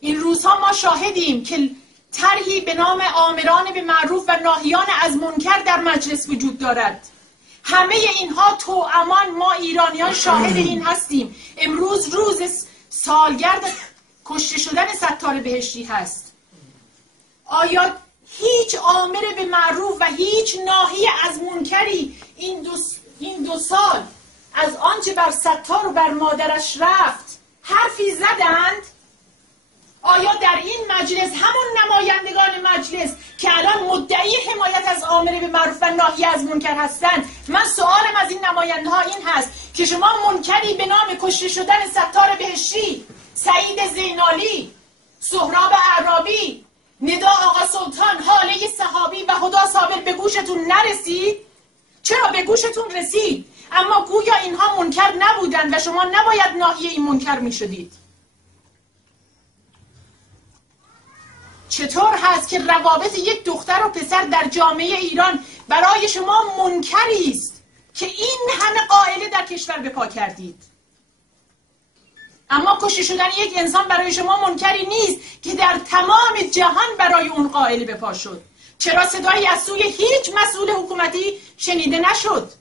این روزها ما شاهدیم که طرحی به نام آمران به معروف و ناهیان از منکر در مجلس وجود دارد. همه اینها توامان ما ایرانیان شاهد این هستیم. امروز روز سالگرد کشته شدن ستار بهشتی هست. آیا هیچ آمر به معروف و هیچ ناهی از منکری این دو سال از آنچه بر ستار و بر مادرش رفت حرفی زدند؟ آیا در این مجلس همون نمایندگان مجلس که الان مدعی حمایت از آمر به معروف و ناهی از منکر هستند، من سوالم از این نماینده ها این هست که شما منکری به نام کشته شدن ستار بهشتی، سعید زینالی، سهراب اعرابی، ندا آقا سلطان، حاله صحابی و هدا صابر به گوشتون نرسید؟ چرا به گوشتون رسید؟ اما گویا اینها منکر نبودند و شما نباید ناهی این منکر می شدید. چطور هست که روابط یک دختر و پسر در جامعه ایران برای شما منکری است که این همه قائله در کشور به پا کردید، اما کشته شدن یک انسان برای شما منکری نیست که در تمام جهان برای اون قائله به پا شد؟ چرا صدایی از سوی هیچ مسئول حکومتی شنیده نشد؟